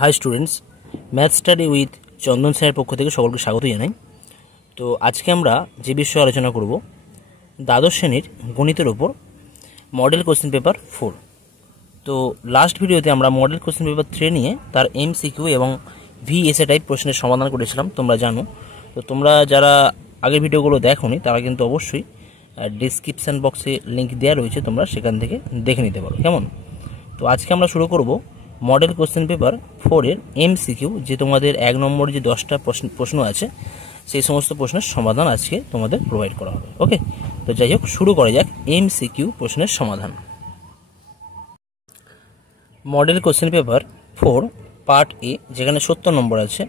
High students, math study with Chandan স্যারের পক্ষ থেকে সকলকে স্বাগত জানাই। তো আজকে আমরা যে বিষয়ে আলোচনা করব, দ্বাদশ শ্রেণীর গণিতের ওপর মডেল কোশ্চেন পেপার 4। তো লাস্ট ভিডিওতে আমরা মডেল কোশ্চেন পেপার 3 নিয়ে তার MCQ এবং VSA টাইপ প্রশ্নের সমাধান করেছিলাম, তোমরা জানো। তো তোমরা যারা আগের ভিডিওগুলো দেখোনি তারা কিন্তু অবশ্যই ডিসক্রিপশান বক্সে লিঙ্ক দেওয়া রয়েছে, তোমরা সেখান থেকে দেখে নিতে পারো, কেমন। তো আজকে আমরা শুরু করব মডেল কোশ্চেন পেপার 4 এর MCQ, যে তোমাদের 1 নম্বর যে 10টা প্রশ্ন আছে সেই সমস্ত প্রশ্নের সমাধান আজকে তোমাদের প্রোভাইড করা হবে। ওকে, তো যাই হোক, শুরু করা যাক MCQ প্রশ্নের সমাধান। মডেল কোশ্চেন পেপার 4 পার্ট এ, যেখানে 70 নম্বর আছে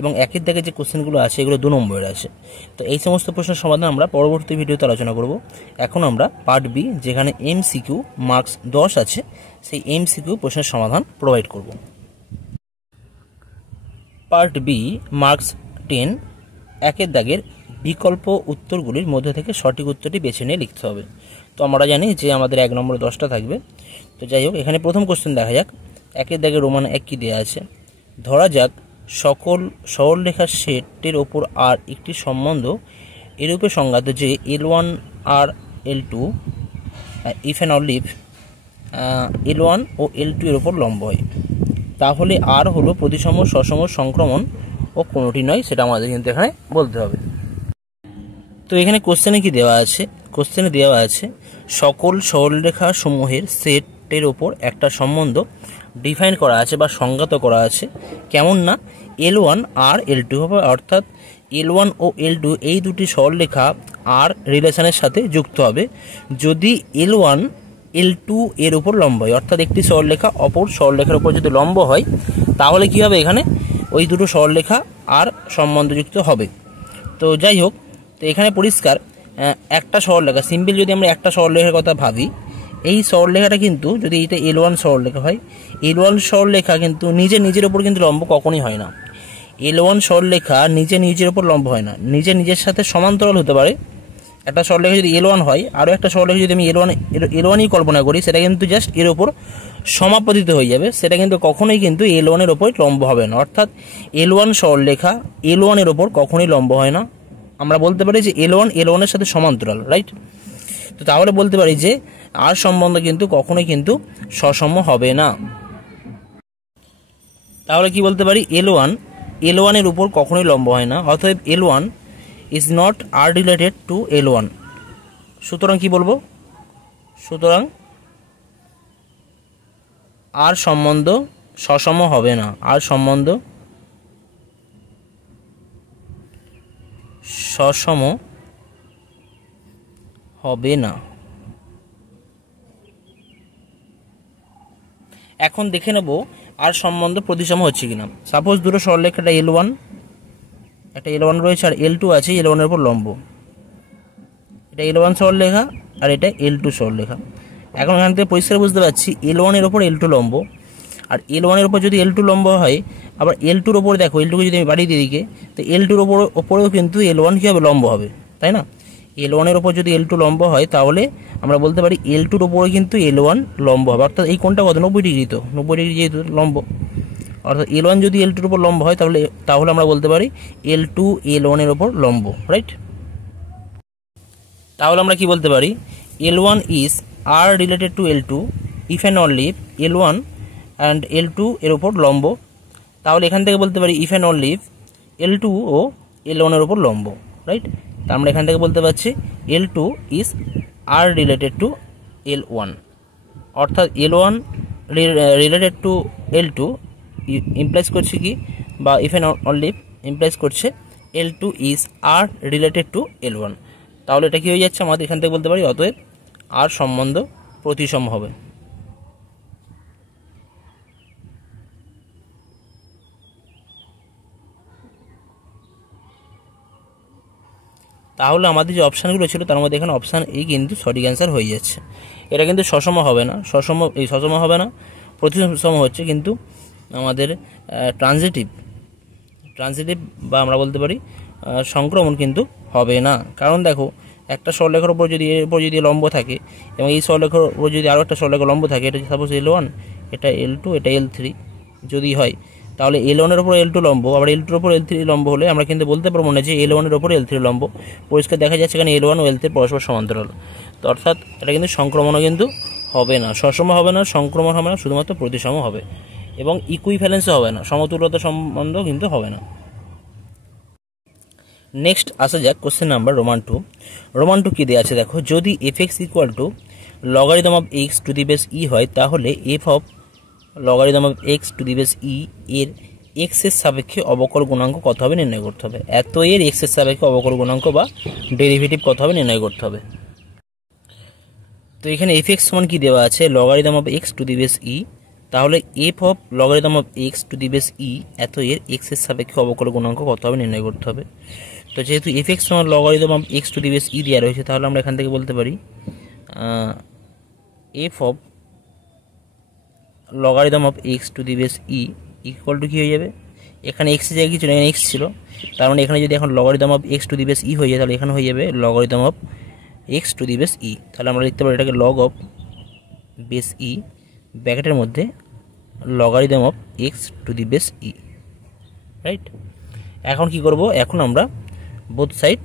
এবং একের দাগে যে কোশ্চেনগুলো আছে এগুলো 2 নম্বরের আছে। তো এই সমস্ত প্রশ্নের সমাধান আমরা পরবর্তী ভিডিওতে আলোচনা করব। এখন আমরা পার্ট বি, যেখানে MCQ মার্কস 10 আছে, সেই MCQ প্রশ্নের সমাধান প্রোভাইড করব। পার্ট বি মার্কস 10, একের দাগের বিকল্প উত্তরগুলির মধ্যে থেকে সঠিক উত্তরটি বেছে নিয়ে লিখতে হবে। তো আমরা জানি যে আমাদের 1 নম্বরে 10টা থাকবে। তো যাই হোক, এখানে প্রথম কোশ্চেন দেখা যাক। একের দাগে রোমান 1 কি দেওয়া আছে, ধরা যাক সকল সরলরেখার সেটের ওপর আর একটি সম্বন্ধ এরূপে সংজ্ঞাত যে L1 আর L2 if and only if L1 ও L2 এর ওপর লম্ব হয়, তাহলে আর হলো প্রতিসম সসম সংক্রমণ ও কোনোটি নয়, সেটা আমাদের কিন্তু এখানে বলতে হবে। তো এখানে কোশ্চেনে কি দেওয়া আছে, কোশ্চেনে দেওয়া আছে সকল সরলরেখা সমূহের সেটের ওপর একটা সম্বন্ধ ডিফাইন করা আছে বা সংজ্ঞাত করা আছে, কেমন না L1 আর L2 হবে, অর্থাৎ L1 ও L2 এই দুটি সরলরেখা আর রিলেশনের সাথে যুক্ত হবে যদি L1 L2 এর উপর লম্ব হয়। অর্থাৎ একটি সরলরেখা অপর সরলরেখার উপর যদি লম্ব হয় তাহলে কি হবে, এখানে ওই দুটো সরলরেখা আর সম্বন্ধযুক্ত হবে। তো যাই হোক, তো এখানে পরিষ্কার একটা সরলরেখা, সিম্পল যদি আমরা একটা সরলরেখার কথা ভাবি, এই সরলরেখাটা কিন্তু যদি এইটা L1 সরলরেখা হয়, L1 সরলরেখা কিন্তু নিজের উপর কিন্তু লম্ব কখনই হয় না। L1 সরলরেখা নিজের উপর লম্ব হয় না, নিজের সাথে সমান্তরাল হতে পারে। একটা সরলরেখা যদি L1 হয়, আরও একটা সরলরেখা যদি আমি L1ই কল্পনা করি, সেটা কিন্তু জাস্ট এর ওপর সমাপতিত হয়ে যাবে, সেটা কিন্তু কখনোই কিন্তু L1 এর ওপর লম্ব হবে না। অর্থাৎ L1 সরলরেখা L1 এর ওপর কখনোই লম্ব হয় না। আমরা বলতে পারি যে L1 এর সাথে সমান্তরাল, রাইট। তো তাহলে বলতে পারি যে আর সম্বন্ধ কিন্তু কখনোই কিন্তু সসম হবে না। তাহলে কি বলতে পারি, L1 এর উপর কখনোই লম্ব হয় না, অতএব L1 is not R related to L1। সুতরাং কি বলবো, সুতরাং আর সম্বন্ধ সসম হবে না, আর সম্বন্ধ সসম হবে না। এখন দেখে নেব আর সম্বন্ধ প্রতিসম হচ্ছে কিনা। সাপোজ দুটো সরলরেখা, একটা L1 রয়েছে আর L2 আছে, L1 এর উপর লম্ব। এটা L1 সরলরেখা আর এটা L2 সরলরেখা। এখন এখান থেকে পরিষ্কার বুঝতে পারছি L1 এর উপর L2 লম্ব, আর L1 এর উপর যদি L2 লম্ব হয়, আবার L2 এর উপর দেখো, L2 কে যদি আমি বাড়িয়ে দিই, তো L2 এর ওপরেও কিন্তু L1 কী হবে, লম্ব হবে, তাই না। L1 এর ওপর যদি L2 লম্ব হয় তাহলে আমরা বলতে পারি L2 এর ওপরে কিন্তু L1 লম্ব হবে। অর্থাৎ এই কোণটা কত, 90 ডিগ্রি। তো 90 ডিগ্রি যেহেতু লম্ব, অর্থাৎ L1 যদি L2 এর ওপর লম্ব হয় তাহলে আমরা বলতে পারি L2 L1 এর ওপর লম্ব, রাইট। তাহলে আমরা কি বলতে পারি, L1 is R related to L2 if and only if L1 and L2 এর ওপর লম্ব। তাহলে এখান থেকে বলতে পারি if and only if L2 ও L1 এর ওপর লম্ব, রাইট। তা আমরা এখান থেকে বলতে পারছি L2 is R related to L1, অর্থাৎ L1 related to L2 implies করছে কি, বা if and only if implies করছে L2 is R related to L1। তাহলে এটা কি হয়ে যাচ্ছে, আমাদের এখান থেকে বলতে পারি অতএব আর সম্বন্ধ প্রতিসম হবে। তাহলে আমাদের যে অপশানগুলো ছিল তার মধ্যে এখানে অপশান এই কিন্তু সঠিক অ্যান্সার হয়ে যাচ্ছে। এটা কিন্তু সসম হবে না, সসম হবে না, প্রতিসম হচ্ছে, কিন্তু আমাদের ট্রানজিটিভ বা আমরা বলতে পারি সংক্রমণ কিন্তু হবে না। কারণ দেখো, একটা সরলরেখার উপর যদি এর উপর যদি লম্ব থাকে এবং এই সরলরেখার উপর যদি আরও একটা সরলরেখা লম্ব থাকে, এটা সাপোজ L1, এটা L2, এটা L3 যদি হয়, তাহলে L1 এর উপর L2 লম্ব, আবার L2 এর উপর L3 লম্ব হলে আমরা কিন্তু বলতে পারবো না যে L1 এর উপর L3 লম্ব। পরিষ্কার দেখা যাচ্ছে এখানে L1 ও L3 পরস্পর সমান্তরাল। তো অর্থাৎ এটা কিন্তু সংক্রমণও কিন্তু হবে না, সসম হবে না, সংক্রমণ হবে না, শুধুমাত্র প্রতিসম হবে এবং ইকুইভ্যালেন্সও হবে না, সমতুল্যতা সম্বন্ধ কিন্তু হবে না। নেক্সট আসা যাক কোশ্চেন নাম্বার রোমান 2। রোমান 2 কি দেওয়া আছে দেখো, যদি f(x) = logarithm of x to the base e হয়, তাহলে f of logarithm of x to the base e এর x এর সাপেক্ষে অবকল গুণাঙ্ক কত হবে নির্ণয় করতে হবে। এত এর x এর সাপেক্ষে অবকল গুণাঙ্ক বা ডেরিভেটিভ কত হবে নির্ণয় করতে হবে। তো এখানে f(x) সমান কি দেওয়া আছে, logarithm of x to the base e, তাহলে f of logarithm of x to the base e এত এর x এর সাপেক্ষে অবকল গুণাঙ্ক কত হবে নির্ণয় করতে হবে। তো যেহেতু f(x) সমান logarithm of x to the base e দেওয়া রয়েছে, তাহলে আমরা এখান থেকে বলতে পারি f of logarithm of x to the base e equal to কী হয়ে যাবে, এখানে x এর জায়গায় কি ছিল, এখানে x ছিল, তার মানে এখানে যদি এখন logarithm of x to the base e হয়ে যায়, তাহলে এখানে হয়ে যাবে logarithm of x to the base e। তাহলে আমরা লিখতে পারি এটাকে লগ অফ বেস e ব্র্যাকেটের মধ্যে logarithm of x to the base e, right. এখন কি করব, এখন আমরা বোথ সাইড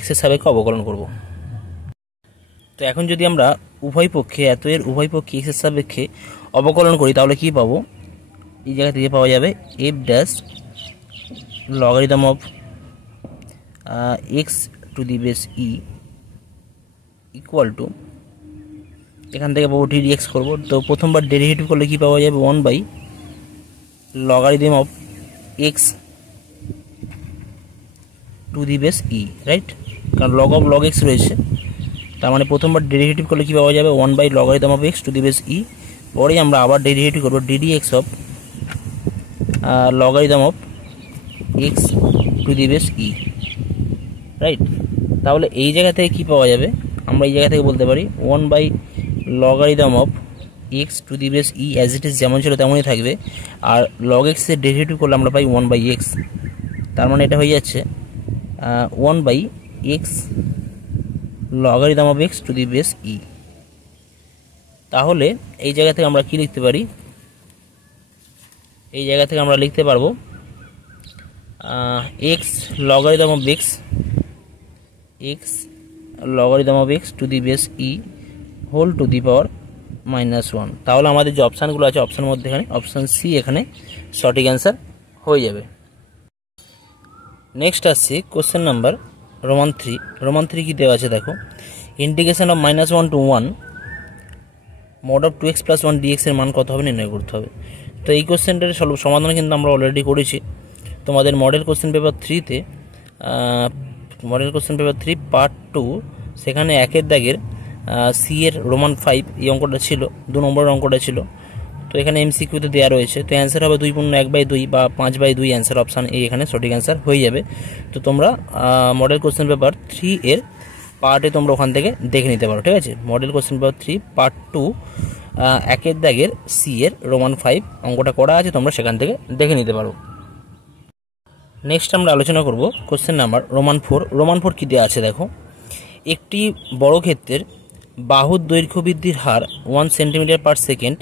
x এর সাপেক্ষে অবকলন করব। তো এখন যদি আমরা উভয় পক্ষে এত এর উভয় পক্ষে x এর সাপেক্ষে অবকলন করি, তাহলে কি পাবো, এই জায়গা থেকে পাওয়া যাবে f dash logarithm of x to the base e equal two, এখান থেকে পাবো dx করব। তো প্রথমবার ডেরিভেটিভ করলে কি পাওয়া যাবে, 1 by logarithm of x to the base e, right, কারণ লগ x রয়েছে, তার মানে প্রথমবার ডেরিভেটিভ করলে কি পাওয়া যাবে 1 by logarithm of x to the base e। পরে আমরা আবার ডেরিভেটিভ করবো ddx of logarithm of x to the base e, right. তাহলে এই জায়গা থেকে কি পাওয়া যাবে, আমরা এই জায়গা থেকে বলতে পারি 1 by logarithm of x to the base e as it is যেমন ছিল তেমনই থাকবে, আর লগ x এর ডেরিভেটিভ করলে আমরা পাই 1 বাই x, তার মানে এটা হয়ে যাচ্ছে 1 by x logarithm of x to the base e। তাহলে এই জায়গা থেকে আমরা কি লিখতে পারি, এই জায়গা থেকে আমরা লিখতে পারবো x logarithm of x logarithm of x to the base e whole to the power -1। তাহলে আমাদের যে অপশানগুলো আছে, অপশানের মধ্যে এখানে অপশান সি এখানে সঠিক অ্যান্সার হয়ে যাবে। নেক্সট আসছে কোশ্চেন নাম্বার রোমান 3। রোমান 3 কি দেওয়া আছে দেখো, integration of -1 to 1 mod of 2x + 1 dx এর মান কত হবে নির্ণয় করতে হবে। তো এই কোশ্চেনটার সমাধান কিন্তু আমরা অলরেডি করেছি তোমাদের মডেল কোশ্চেন পেপার 3-তে, মডেল কোশ্চেন পেপার 3 পার্ট 2, সেখানে 1 দাগের সি এর রোমান 5 এই অঙ্কটা ছিল, 2 নম্বরের অঙ্কটা ছিল। তো এখানে এমসিকিউতে দেওয়া রয়েছে, তো অ্যান্সার হবে 2.1/2 বা 5/2, অ্যান্সার অপশান এ এখানে সঠিক অ্যান্সার হয়ে যাবে। তো তোমরা মডেল কোশ্চেন পেপার 3 এর পার্টে তোমরা ওখান থেকে দেখে নিতে পারো, ঠিক আছে। মডেল কোশ্চেন পেপার 3 পার্ট 2 1 দাগের সি এর রোমান 5 অঙ্কটা করা আছে, তোমরা সেখান থেকে দেখে নিতে পারো। নেক্সট আমরা আলোচনা করব কোশ্চেন নাম্বার রোমান 4। রোমান 4 কি দেওয়া আছে দেখো, একটি বর্গক্ষেত্রের বাহুর দৈর্ঘ্য বৃদ্ধির হার 1 সেন্টিমিটার/সেকেন্ড,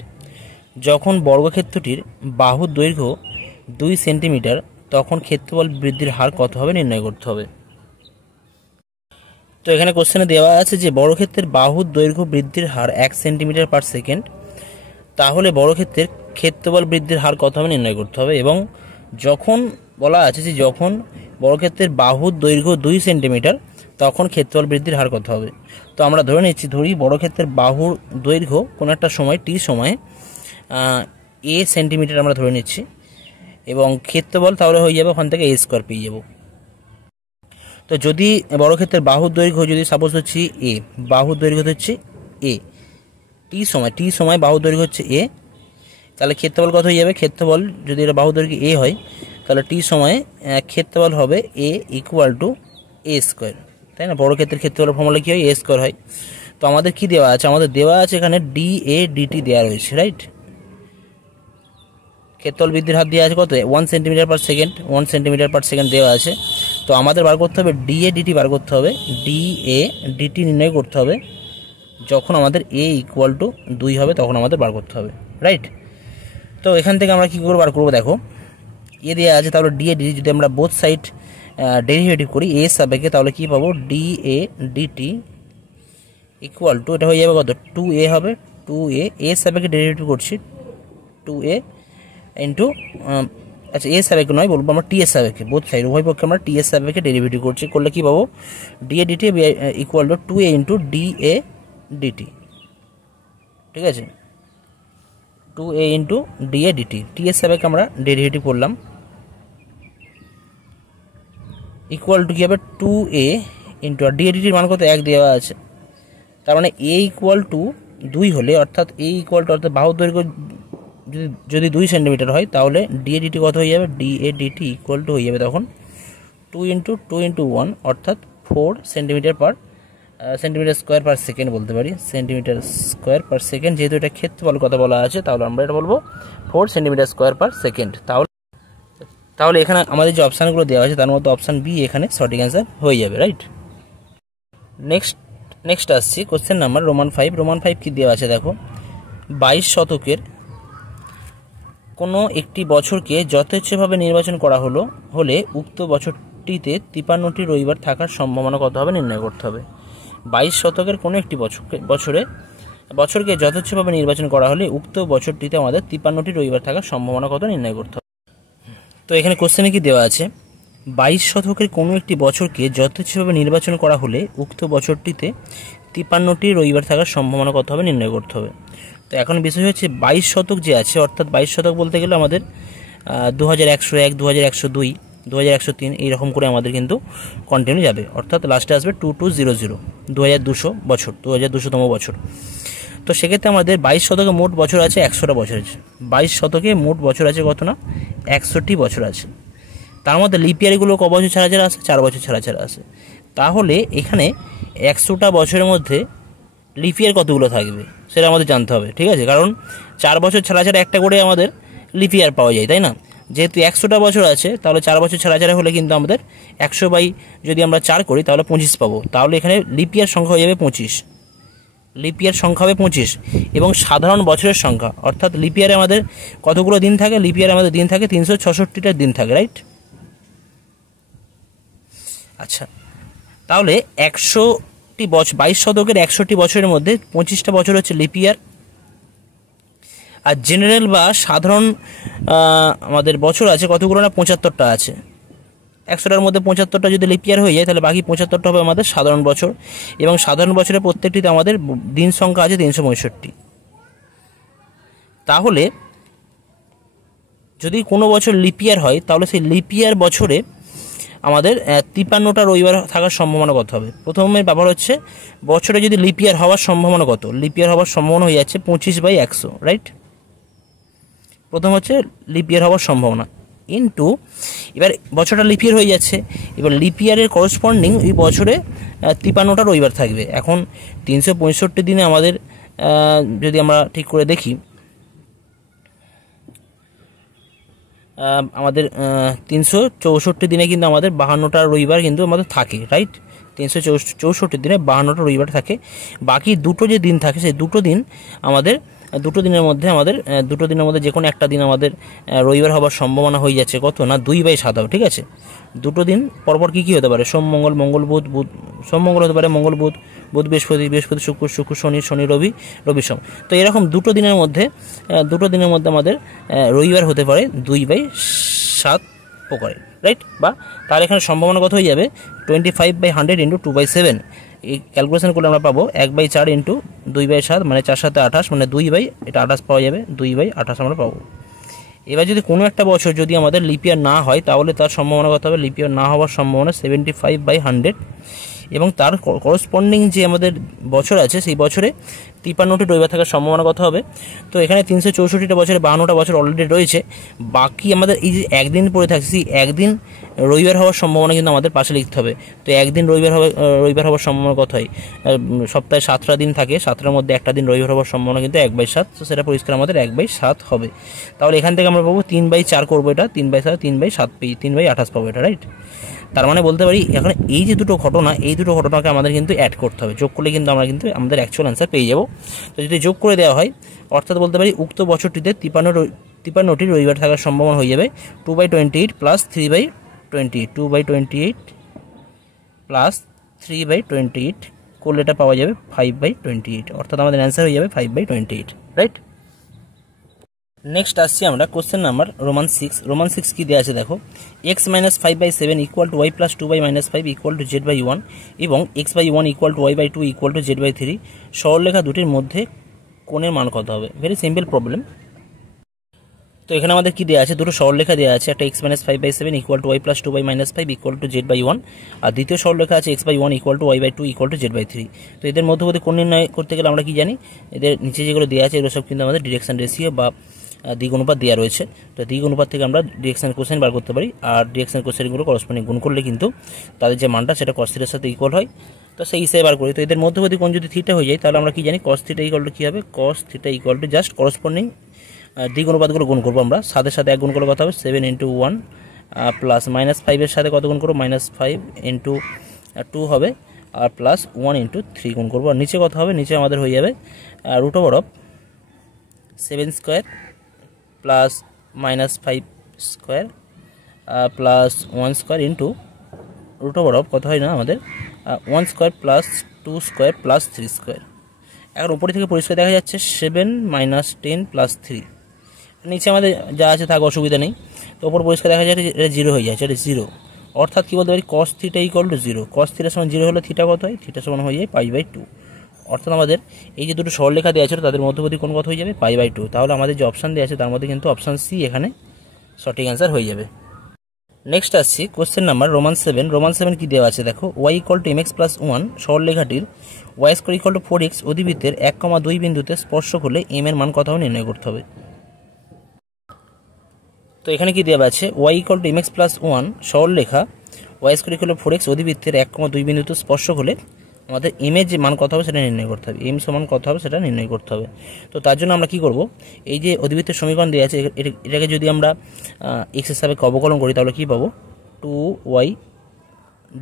যখন বর্গক্ষেত্রটির বাহুর দৈর্ঘ্য 2 সেন্টিমিটার, তখন ক্ষেত্রফল বৃদ্ধির হার কত হবে নির্ণয় করতে হবে। তো এখানে কোশ্চেনে দেওয়া আছে যে বর্গক্ষেত্রের বাহুর দৈর্ঘ্য বৃদ্ধির হার 1 সেন্টিমিটার/সেকেন্ড, তাহলে বর্গক্ষেত্রের ক্ষেত্রফল বৃদ্ধির হার কত হবে নির্ণয় করতে হবে। এবং যখন বলা আছে যে যখন বর্গক্ষেত্রের বাহুর দৈর্ঘ্য 2 সেন্টিমিটার, তখন ক্ষেত্রফল বৃদ্ধির হার কত হবে। তো আমরা ধরি বর্গক্ষেত্রের বাহুর দৈর্ঘ্য কোনো একটা সময় টি সময়ে a সেন্টিমিটার আমরা ধরে নিচ্ছি, এবং ক্ষেত্রফল তাহলে হয়ে যাবে ওখান থেকে a² পেয়ে যাব। তো যদি বর্গক্ষেত্রের বাহুর দৈর্ঘ্য যদি সাপোজ হচ্ছে a, বাহুর দৈর্ঘ্য হচ্ছে a, টি সময় বাহুর দৈর্ঘ্য হচ্ছে a, তাহলে ক্ষেত্রফল কত হয়ে যাবে, ক্ষেত্রফল যদি এটা বাহুর দৈর্ঘ্য a হয়, তাহলে টি সময়ে ক্ষেত্রফল হবে a ইকুয়াল টু a², তাই না। বর্গক্ষেত্রের ক্ষেত্রফলের ফর্মুলা কি হয়, a² হয়। তো আমাদের কি দেওয়া আছে, আমাদের দেওয়া আছে এখানে dA dt দেওয়া রয়েছে, রাইট। ক্ষেত্রফল বৃদ্ধির হার দেওয়া আছে কত, 1 সেন্টিমিটার/সেকেন্ড, 1 সেন্টিমিটার/সেকেন্ড দেওয়া আছে। তো আমাদের বার করতে হবে dA dt বার করতে হবে, dA dt নির্ণয় করতে হবে যখন আমাদের a ইকুয়াল টু 2 হবে, তখন আমাদের বার করতে হবে, রাইট। তো এখান থেকে আমরা কী করে বার করবো দেখো, এ দেওয়া আছে, তাহলে ডি এ ডিটি যদি আমরা বোথ সাইড ডেরিভেটিভ করি এ সাপেক্ষে, তাহলে কি পাবো, D A DT equal to, এটা হয়ে যাবে কত, 2a হবে, 2a এ সাপেক্ষে ডেরিভেটিভ করছি 2a ইন্টু, আচ্ছা এ সাপেক্ষে নয়, বলবো আমরা টি এর সাপেক্ষে, বোথ সাইড উভয় পক্ষে আমরা টি এর সাপেক্ষে ডেরিভেটিভ করছি, করলে কি পাবো, D A DT equal to 2a into D A DT, ঠিক আছে, 2a into D A DT, T এর সাপেক্ষে আমরা ডেরিভেটিভ করলাম, ইকুয়াল টু কি হবে, 2a into, R D A ডিটির মান কত, 1 দেওয়া আছে, তার মানে এ ইকুয়াল টু 2 হলে, অর্থাৎ এ ইকুয়াল টু, অর্থাৎ বাহুর দৈর্ঘ্য যদি 2 সেন্টিমিটার হয়, তাহলে ডি এ ডিটি কত হয়ে যাবে, d A DT equal to হয়ে যাবে তখন 2 ইন্টু 1, অর্থাৎ 4 সেন্টিমিটার স্কোয়ার পার সেকেন্ড বলতে পারি, সেন্টিমিটার স্কোয়ার পার সেকেন্ড, যেহেতু এটা ক্ষেত্রফল কথা বলা আছে, তাহলে আমরা এটা বলবো 4 সেন্টিমিটার স্কোয়ার পার সেকেন্ড। তাহলে এখানে আমাদের যে অপশানগুলো দেওয়া আছে তার মধ্যে অপশান বি এখানে সঠিক অ্যান্সার হয়ে যাবে, রাইট। নেক্সট আসছি কোশ্চেন নাম্বার রোমান 5 কি দেওয়া আছে দেখো, 22 শতকের কোনো একটি বছরকে যথেচ্ছভাবে নির্বাচন করা হলে উক্ত বছরটিতে 53টি রবিবার থাকার সম্ভাবনা কত হবে নির্ণয় করতে হবে। 22 শতকের কোনো একটি বছরকে যথেচ্ছভাবে নির্বাচন করা হলে উক্ত বছরটিতে আমাদের 53টি রবিবার থাকার সম্ভাবনা কত নির্ণয় করতে হবে। তো এখানে কোশ্চেনে কি দেওয়া আছে, 22 শতকের কোনো একটি বছরকে যথেচ্ছভাবে নির্বাচন করা হলে উক্ত বছরটিতে 53টি রবিবার থাকার সম্ভাবনা কত হবে নির্ণয় করতে হবে। তো এখন বিষয় হচ্ছে 22 শতক যে আছে, অর্থাৎ 22 শতক বলতে গেলে আমাদের 2101, 2102, 2103 এইরকম করে আমাদের কিন্তু কন্টিনিউ যাবে, অর্থাৎ লাস্টে আসবে 2200, 2200 বছর, 2200তম বছর। তো সেক্ষেত্রে আমাদের 22 শতকে মোট বছর আছে 100টা বছর আছে, 22 শতকে মোট বছর আছে কত না, 100টি বছর আছে। তার মধ্যে লিপিয়ারগুলো ক বছর ছাড়া ছাড়া আসে, 4 বছর ছাড়া ছাড়া আসে। তাহলে এখানে 100টা বছরের মধ্যে লিপিয়ার কতগুলো থাকবে সেটা আমাদের জানতে হবে, ঠিক আছে, কারণ 4 বছর ছাড়া ছাড়া একটা করে আমাদের লিপিয়ার পাওয়া যায়, তাই না। যেহেতু 100টা বছর আছে, তাহলে 4 বছর ছাড়া ছাড়া হলে কিন্তু আমাদের 100 বাই যদি আমরা 4 করি তাহলে 25 পাবো। তাহলে এখানে লিপিয়ার সংখ্যা হয়ে যাবে 25, লিপিয়ার সংখ্যা হবে 25, এবং সাধারণ বছরের সংখ্যা, অর্থাৎ লিপিয়ারে আমাদের কতগুলো দিন থাকে, লিপিয়ারে আমাদের দিন থাকে 366টা দিন থাকে, রাইট। আচ্ছা, তাহলে 22 শতকের 100টি বছরের মধ্যে 25টা বছর হচ্ছে লিপিয়ার, আর জেনারেল বা সাধারণ আমাদের বছর আছে কতগুলো না, 75টা আছে। 100টার মধ্যে 75টা যদি লিপিয়ার হয়ে যায়, তাহলে বাকি 75টা হবে আমাদের সাধারণ বছর, এবং সাধারণ বছরের প্রত্যেকটিতে আমাদের দিন সংখ্যা আছে 365। তাহলে যদি কোনো বছর লিপিয়ার হয়, তাহলে সেই লিপিয়ার বছরে আমাদের 53টা রবিবার থাকার সম্ভাবনা কত হবে। প্রথমের ব্যাপার হচ্ছে বছরে যদি লিপিয়ার হওয়ার সম্ভাবনা কত, লিপিয়ার হওয়ার সম্ভাবনা হয়ে যাচ্ছে 25/100, রাইট। প্রথম হচ্ছে লিপিয়ার হওয়ার সম্ভাবনা ইন্টু, এবার বছরটা লিপিয়ার হয়ে যাচ্ছে, এবার লিপিয়ারের করসপন্ডিং ওই বছরে 53টা রবিবার থাকবে। এখন 365 দিনে আমাদের যদি আমরা ঠিক করে দেখি, আমাদের 364 দিনে কিন্তু আমাদের 52টা রবিবার কিন্তু আমাদের থাকে, রাইট। 364 দিনে 52টা রবিবার থাকে। বাকি দুটো যে দিন থাকে, সেই দুটো দিনের মধ্যে যে কোনো একটা দিন আমাদের রবিবার হওয়ার সম্ভাবনা হয়ে যাচ্ছে কত না, 2/7 হবে, ঠিক আছে। দুটো দিন পরপর কী হতে পারে, সোম মঙ্গল হতে পারে, মঙ্গল বুধ বৃহস্পতি শুক্র শনি রবি সোম। তো এরকম দুটো দিনের মধ্যে আমাদের রবিবার হতে পারে 2/7 প্রকারে, রাইট। বা তার এখানে সম্ভাবনা কত হয়ে যাবে, 25/100 ইন্টু 2/7। এই ক্যালকুলেশন করলে আমরা পাবো 1/4 ইন্টু 2/7, মানে 4 7 28, মানে 28 পাওয়া যাবে, 2/28 আমরা পাবো। এবার যদি কোনো একটা বছর যদি আমাদের লিপিয়ার না হয়, তাহলে তার সম্ভাবনা কত হবে, লিপিয়ার না হওয়ার সম্ভাবনা 75/100, এবং তার করসপন্ডিং যে আমাদের বছর আছে সেই বছরে 53টি রবিবার থাকার সম্ভাবনা কত হবে। তো এখানে 364টা বছরে 52টা বছর অলরেডি রয়েছে, বাকি আমাদের এই যে একদিন পড়ে থাকছে, সেই একদিন রবিবার হওয়ার সম্ভাবনা কিন্তু আমাদের পাশে লিখতে হবে। তো একদিন রবিবার হওয়ার সম্ভাবনা কত হয়, সপ্তাহে 7টা দিন থাকে, 7টার মধ্যে একটা দিন রবিবার হওয়ার সম্ভাবনা কিন্তু 1/7, তো সেটা পরিষ্কার আমাদের 1/7 হবে। তাহলে এখান থেকে আমরা পাবো 3/4 করবো, এটা 3/7 পেয়ে 3/28 পাবো, এটা রাইট। তার মানে বলতে পারি এখন এই যে দুটো ঘটনাকে আমাদের কিন্তু অ্যাড করতে হবে, যোগ করলে কিন্তু আমরা কিন্তু আমাদের অ্যাকচুয়াল অ্যান্সার পেয়ে যাব। তো যদি যোগ করে দেওয়া হয়, অর্থাৎ বলতে পারি উক্ত বছরটিতে 53টি রবিবার থাকার সম্ভাবনা হয়ে যাবে 2/28 প্লাস 3/28, 2/28 প্লাস 3/28 করলে এটা পাওয়া যাবে 5/28, অর্থাৎ আমাদের অ্যান্সার হয়ে যাবে 5/28, রাইট। নেক্সট আসছি আমরা কোশ্চেন নাম্বার রোমান 6 কি দেওয়া আছে দেখো, x minus 5/7 equal to y plus 2/-5 equal to z/1 এবং x/1 equal to y/2 equal to z/3 সরলরেখা দুটির মধ্যে কোণের মান কত হবে। Very simple problem. তো এখানে আমাদের কি দেওয়া আছে, দুটো সরলরেখা দেওয়া আছে, একটা x minus 5/7 equal to y plus 2/-5 equal to z/1, আর দ্বিতীয় সরলরেখা আছে x/1 equal to y/2 equal to z/3। তো এদের মধ্যবর্তী কোণ নির্ণয় করতে গেলে আমরা কি জানি, এদের নিচে যেগুলো দেওয়া আছে এগুলো সব কিন্তু আমাদের ডিরেকশন রেশিও বা দিক অনুপাত দেওয়া রয়েছে। তো দিক অনুপাত থেকে আমরা ডিরেকশন কোসাইন বার করতে পারি, আর ডিরেকশন কোসাইনগুলো করসপন্ডিং গুণ করলে কিন্তু তাদের যে মানটা সেটা cos থিটার সাথে ইকুয়াল হয়। তো সেই হিসেবে বার করি। তো এদের মধ্যবর্তী কোণ যদি থিটা হয়ে যায় তাহলে আমরা কি জানি cos থিটা ইকুয়াল টু কী হবে, cos theta equal to just corresponding দিক অনুপাতগুলো গুণ করবো আমরা। 7-এর সাথে 1 গুণ করলে কত হবে 7 × 1 প্লাস -5-এর সাথে কত গুণ করবো -5 × 2 হবে, আর প্লাস 1 × 3 গুণ করবো। আর নিচে কত হবে, নিচে আমাদের হয়ে যাবে √7² প্লাস -5² প্লাস 1² ইন্টু √, কত হয় না আমাদের 1² প্লাস 2² প্লাস 3²। এখন উপরে থেকে পরিষ্কার দেখা যাচ্ছে 7 - 10 প্লাস 3, নিচে আমাদের যা আছে থাক অসুবিধা নেই। তো ওপর পরিষ্কার দেখা যাচ্ছে এটা 0 হয়ে যাচ্ছে, এটা 0, অর্থাৎ কী বলতে পারি cos theta equal to 0। cos theta সমান 0 হলে থিটা কত হয়, থিটা সমান হয়ে যায় π/2, অর্থাৎ আমাদের এই যে দুটো সরলরেখা দেওয়া ছিল তাদের মধ্যবর্তী কোণ কত হয়ে যাবে π/2। তাহলে আমাদের যে অপশান দেওয়া আছে তার মধ্যে কিন্তু অপশান সি এখানে সঠিক অ্যান্সার হয়ে যাবে। নেক্সট আসছি কোশ্চেন নাম্বার রোমান 7 কি দেওয়া আছে দেখো, y equal to mx plus 1 সরলরেখাটির y² equal to 4x অধিবৃত্তের 1,2 বিন্দুতে স্পর্শক হলে m এর মান কত হবে নির্ণয় করতে হবে। তো এখানে কি দেওয়া আছে, y equal to mx plus 1 সরলরেখা y² ইকুয়াল টু 4x অধিবৃত্তের 1,2 বিন্দুতে স্পর্শক হলে আমাদের m এর যে মান কত হবে সেটা নির্ণয় করতে হবে, m সমান কত হবে সেটা নির্ণয় করতে হবে। তো তার জন্য আমরা কি করব, এই যে অধিবৃত্তের সমীকরণ দেওয়া আছে এটাকে যদি আমরা x এর সাপেক্ষে অবকলন করি তাহলে কি পাবো, 2y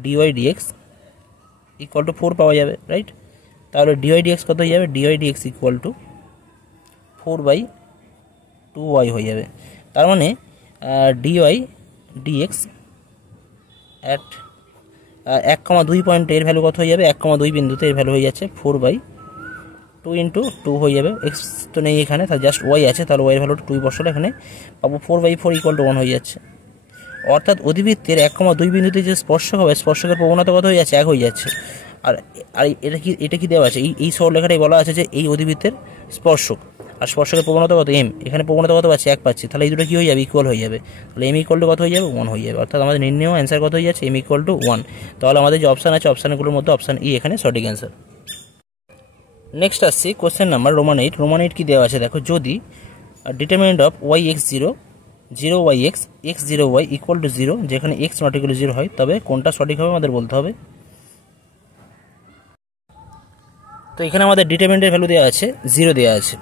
dy dx equal to 4 পাওয়া যাবে, রাইট। তাহলে dy dx কত হয়ে যাবে, dy dx equal to 4/2y হয়ে যাবে। তার মানে dy dx অ্যাট 1,2 পয়েন্টে এর ভ্যালু কত হয়ে যাবে, 1,2 বিন্দুতে এর ভ্যালু হয়ে যাচ্ছে 4/2 × 2 হয়ে যাবে। এক্স তো নেই এখানে, তাহলে জাস্ট ওয়াই আছে, তাহলে ওয়াইয়ের ভ্যালুটা 2 বসালে এখানে পাবো 4/4 ইকুয়াল টু 1 হয়ে যাচ্ছে। অর্থাৎ অধিবৃত্তের 1,2 বিন্দুতে যে স্পর্শক হবে স্পর্শকের প্রবণতা কত হয়ে যাচ্ছে, 1 হয়ে যাচ্ছে। আর আর এটা কি দেওয়া আছে, এই সরলরেখাটাই বলা আছে যে এই অধিবৃত্তের স্পর্শক, আর স্পর্শকের প্রবণতা কত m, এখানে প্রবণতা কত পাচ্ছি 1 পাচ্ছি, তাহলে এই দুটো কী হয়ে যাবে, ইকুয়াল হয়ে যাবে। তাহলে m ইকুয়াল টু কত হয়ে যাবে, 1 হয়ে যাবে। অর্থাৎ আমাদের নির্ণয় অ্যান্সার কত হয়ে যাচ্ছে, m ইকুয়াল টু 1। তাহলে আমাদের যে অপশান আছে অপশানগুলোর মধ্যে অপশান ই এখানে সঠিক অ্যান্সার। নেক্সট আসছি কোশ্চেন নাম্বার রোমান 8 কি দেওয়া আছে দেখো, যদি determinant of y(x0 0y(x x0y equal to 0 যেখানে x নট ইকুয়াল টু 0 হয় তবে কোনটা সঠিক হবে আমাদের বলতে হবে। তো এখানে আমাদের ডিটারমিনেন্টের ভ্যালু দেওয়া আছে 0 দেওয়া আছে।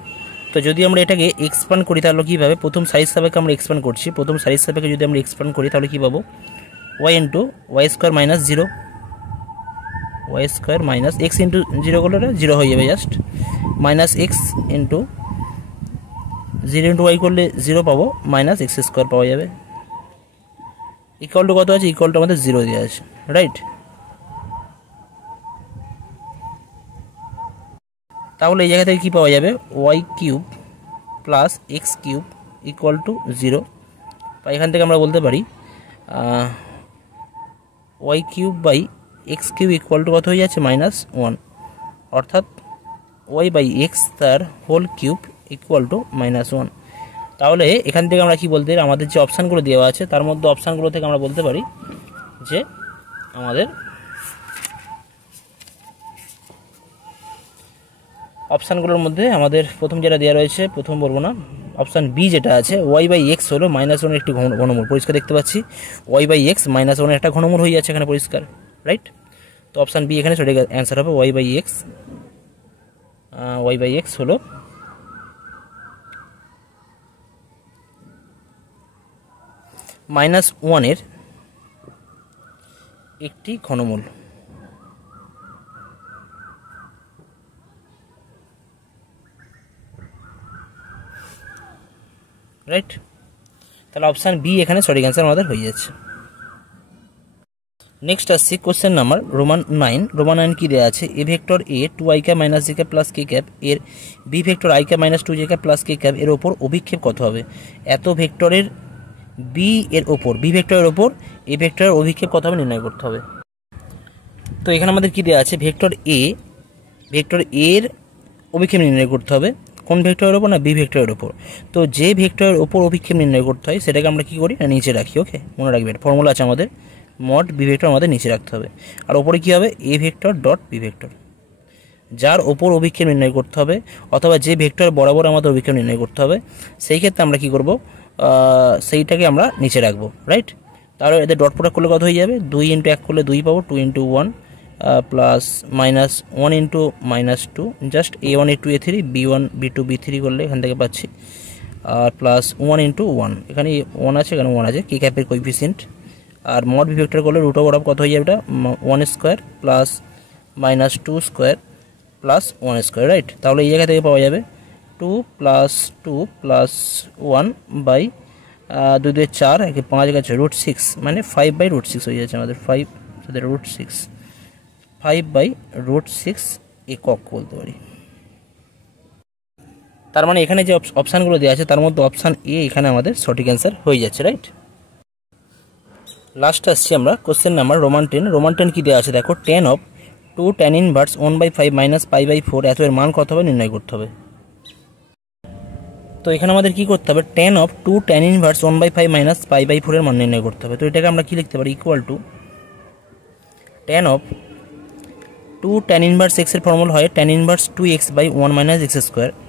তো যদি আমরা এটাকে এক্সপ্যান্ড করি তাহলে কীভাবে, প্রথম সাইজ সাপেক্ষে আমরা এক্সপ্যান্ড করছি, প্রথম সাইজ সাপেক্ষে যদি আমরা এক্সপ্যান্ড করি তাহলে কী পাবো, y into y² minus 0, y² minus x into 0 করলে 0 হয়ে যাবে just, minus x into 0 into y করলে 0 পাবো, মাইনাস x² পাওয়া যাবে। ইকুয়াল টু কত আছে, ইকুয়াল টু আমাদের 0 দেওয়া আছে, রাইট। তাহলে এই জায়গা থেকে কী পাওয়া যাবে, y³ plus x³ equal to 0। বা এখান থেকে আমরা বলতে পারি y³ by x³ equal to কত হয়ে যাচ্ছে, -1, অর্থাৎ y/x তার হোল কিউব ইকুয়াল টু -1। তাহলে এখান থেকে আমরা কি বলতে পারি, আমাদের যে অপশানগুলো দেওয়া আছে তার মধ্যে অপশানগুলো থেকে আমরা বলতে পারি যে আমাদের অপশানগুলোর মধ্যে আমাদের প্রথম যেটা দেওয়া রয়েছে, প্রথম বলবো না, অপশান বি যেটা আছে y/x হলো -1 একটি ঘনমূল, পরিষ্কার দেখতে পাচ্ছি y/x -1 একটা ঘনমূল হয়ে যাচ্ছে এখানে পরিষ্কার, রাইট। তো অপশান বি এখানে সঠিক অ্যান্সার হবে, y/x হলো -1 একটি ঘনমূল। রাইট। তাহলে অপশান বি এখানে সঠিক অ্যান্সার আমাদের হয়ে যাচ্ছে। নেক্সট আসছি কোশ্চেন নাম্বার রোমান 9। রোমান 9 কি দেওয়া আছে, A vector A 2i cap minus G cap plus K cap এর B vector i cap minus 2j cap plus K cap এর ওপর অভিক্ষেপ কত হবে। এত ভেক্টরের বি এর ওপর, বি ভেক্টরের ওপর এ ভেক্টরের অভিক্ষেপ কত হবে নির্ণয় করতে হবে। তো এখানে আমাদের কি দেওয়া আছে, ভেক্টর এর অভিক্ষেপ নির্ণয় করতে হবে কোন ভেক্টরের ওপর, না বি ভেক্টরের ওপর। তো যে ভেক্টরের ওপর অভিক্ষেপ নির্ণয় করতে হয় সেটাকে আমরা কি করি, না নিচে রাখি। ওকে, মনে রাখবেন ফর্মুলা আছে আমাদের, মড বি ভেক্টর আমাদের নিচে রাখতে হবে। আর ওপরে কী হবে, A vector dot B vector, যার ওপর অভিক্ষেপ নির্ণয় করতে হবে অথবা যে ভেক্টর বরাবর আমাদের অভিক্ষেপ নির্ণয় করতে হবে, সেই ক্ষেত্রে আমরা কি করব, সেইটাকে আমরা নিচে রাখবো। রাইট। তাহলে এদের ডট প্রোডাক্ট করলে কত হয়ে যাবে, 2 × 1 করলে 2 পাবো, 2 × 1 plus minus 1 × -2, just a1 a2 a3 b1 b2 b3 করলে এখান থেকে পাচ্ছি, আর প্লাস 1 × 1, এখানে 1 আছে, এখানে 1 আছে, কে ক্যাপের কোএফিসিয়েন্ট। আর মড বি ভেক্টর করলে রুট ওভার অফ কত হয়ে যাবে, এটা 1 square plus minus 2 square plus 1 square. Right. তাহলে এই জায়গা থেকে পাওয়া যাবে 2 + 2 + 1 বাই 2 2 4, 5 গেছে √6, মানে 5/√6 হয়ে যাচ্ছে আমাদের, 5 সাথে √6, 5/√6 একক বলতে পারি। তার মানে এখানে যে অপশানগুলো দেওয়া আছে তার মধ্যে অপশান এ এখানে আমাদের সঠিক অ্যান্সার হয়ে যাচ্ছে। রাইট। লাস্ট আসছি আমরা কোশ্চেন নাম্বার রোমান 10। রোমান 10 কি দেওয়া আছে দেখো, tan of 2 tan inverse 1/5 minus π/4 এত এর মান কত হবে নির্ণয় করতে হবে। তো এখানে আমাদের কি করতে হবে, tan of 2 tan inverse 1/5 minus π/4 এর মান নির্ণয় করতে হবে। তো এটাকে আমরা কি লিখতে পারি, equal to tan of 2 tan inverse x এর ফর্মুলা হয় tan inverse 2x/1 - x²।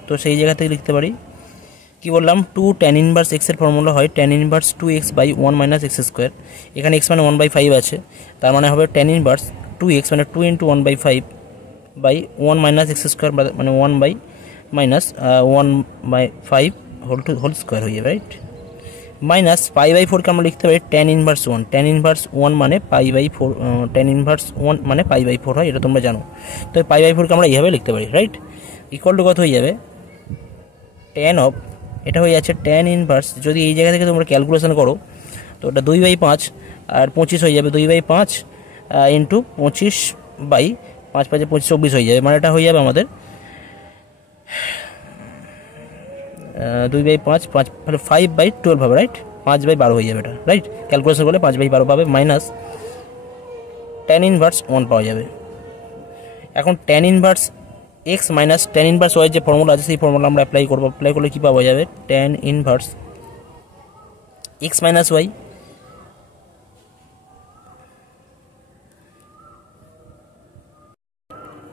তো সেই জায়গা থেকে লিখতে পারি, কি বললাম, 2 tan inverse x এর ফর্মুলা হয় tan inverse 2x/1 - x²। এখানে x মানে 1/5 আছে, তার মানে হবে tan inverse 2x মানে 2 × 1/5/1 - x² মানে 1/- 1/5 হোল স্কোয়ার হয়ে যাবে। রাইট। মাইনাস π/4 কে আমরা লিখতে পারি tan inverse 1, tan inverse 1 মানে π/4, tan inverse 1 মানে π/4 হয়, এটা তোমরা জানো। তো π/4 কে আমরা এইভাবে লিখতে পারি। রাইট। ইকুয়াল টু কত হয়ে যাবে, tan of, এটা হয়ে যাচ্ছে tan ইনভার্স, যদি এই জায়গা থেকে তোমরা ক্যালকুলেশন করো তো ওটা 2/5 আর 25 হয়ে যাবে, 2/5 ইন্টু 25/5 5 5 25 24 হয়ে যাবে, মানে এটা হয়ে যাবে আমাদের 2/5 5 মানে 5/12 হবে। রাইট। 5/12 হয়ে যাবে এটা। রাইট। ক্যালকুলেশন করলে 5/12 পাবে, মাইনাস tan ইনভার্স 1 পাওয়া যাবে। এখন tan inverse x minus tan inverse y যে ফর্মুলা আছে সেই ফর্মুলা আমরা অ্যাপ্লাই করবো। অ্যাপ্লাই করলে কী পাওয়া যাবে, tan inverse x minus y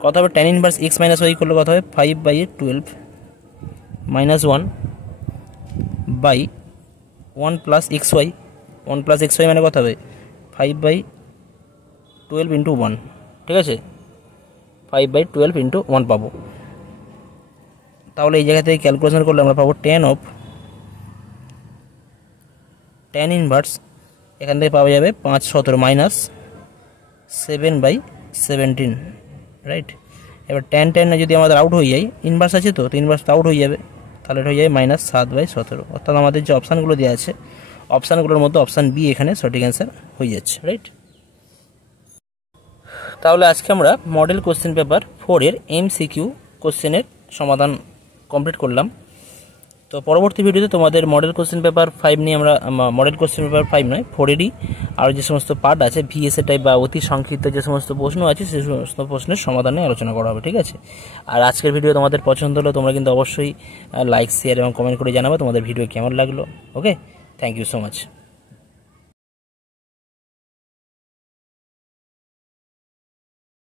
কত হবে, tan inverse x minus y করলে কত হবে, 5/12 minus 1/1 plus xy, 1 plus xy মানে কত হবে, 5/12 ইন্টু 1। ঠিক আছে, 5/12 ইন্টু 1 পাবো। তাহলে এই জায়গা থেকে ক্যালকুলেশন করলে আমরা পাবো tan ইনভার্স, এখান থেকে পাওয়া যাবে 5 17 মাইনাস 7/17। রাইট। এবার tan যদি আমাদের আউট হয়ে যায়, ইনভার্স আছে তো ইনভার্স আউট হয়ে যাবে, তাহলে এটা হয়ে যাবে -7/17। অর্থাৎ আমাদের যে অপশানগুলো দেওয়া আছে অপশানগুলোর মধ্যে অপশান বি এখানে সঠিক অ্যান্সার হয়ে যাচ্ছে। রাইট। তাহলে আজকে আমরা মডেল কোশ্চেন পেপার 4 এর MCQ কোশ্চেনের সমাধান কমপ্লিট করলাম। তো পরবর্তী ভিডিওতে তোমাদের মডেল কোশ্চেন পেপার 5 নিয়ে আমরা, মডেল কোশ্চেন পেপার 5 নয় 4 এরই আর যে সমস্ত পার্ট আছে ভিএসএ টাইপ বা অতি সংক্ষিপ্ত যে সমস্ত প্রশ্ন আছে সেই সমস্ত প্রশ্নের সমাধান নিয়ে আলোচনা করা হবে। ঠিক আছে। আর আজকের ভিডিও তোমাদের পছন্দ হলো তোমরা কিন্তু অবশ্যই লাইক শেয়ার এবং কমেন্ট করে জানাবে তোমাদের ভিডিও কেমন লাগলো। ওকে, থ্যাংক ইউ সো মাচ।